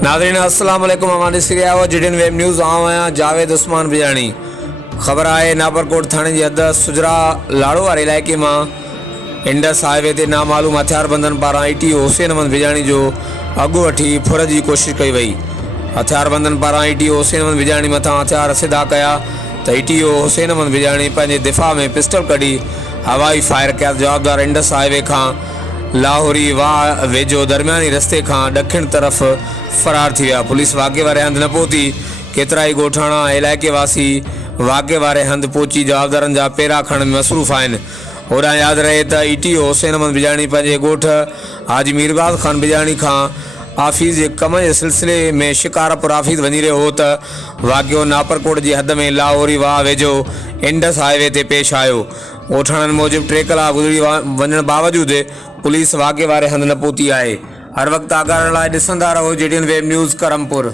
नाज़रीन अस्सलाम वालेकुम। अमान ॾिसी रहिया आहियो जीडीएन वेब न्यूज़। आऊं आहियां जावेद उस्मान बिजाणी। ख़बर आहे नापरकोट थाणे जी हद सुजरा लाड़ो वारे इलाइक़े मां इंडस हाईवे ते नामालूम हथियारबंदनि पारां ईटीओ हुसैन अहमद बिजाणी जो अघु वठी फुर जी कोशिशि कई वई। हथियारबंदनि पारां ईटीओ हुसैन अहमद बिजाणी मथां हथियार सिधा कया त ईटीओ हुसैन अहमद बिजाणी पंहिंजे दिफ़ा में पिस्टल कढी हवाई फायर कया। जवाबदार इंडस हाईवे खां लाहौरी वाह वेझो दरमियानी रस्ते खां ॾखिण तरफ़ फ़रार थी विया। पुलिस वाक़े वारे हंधि न पहुती। केतिरा ई ॻोठाणा इलाइक़े वासी वाक़े वारे हंधि पहुची जवाबदारनि जा पेरा खणण में मसरूफ़ आहिनि। होॾां यादि रहे त ईटीओ हुसैन अहमद बिजाणी पंहिंजे ॻोठ हाजी मीरबाज़ ख़ान बिजाणी खां आफ़ीस जे कम जे सिलसिले में शिकारपुर आफ़ीस वञी रहियो हो त वाक़ियो नापरकोट जी हद में लाहौरी वाह वेझो इंडस हाईवे ते पेश आयो। ॻोठाणनि मूजिबि 3 कलाक गुज़री वञण बावजूदि पुलिस वाक़े वारे हंधि न पहुती आहे। हर वक़्तु आगाह लाइ ॾिसंदा रहो जीडीएन वेब न्यूज़ करमपुर।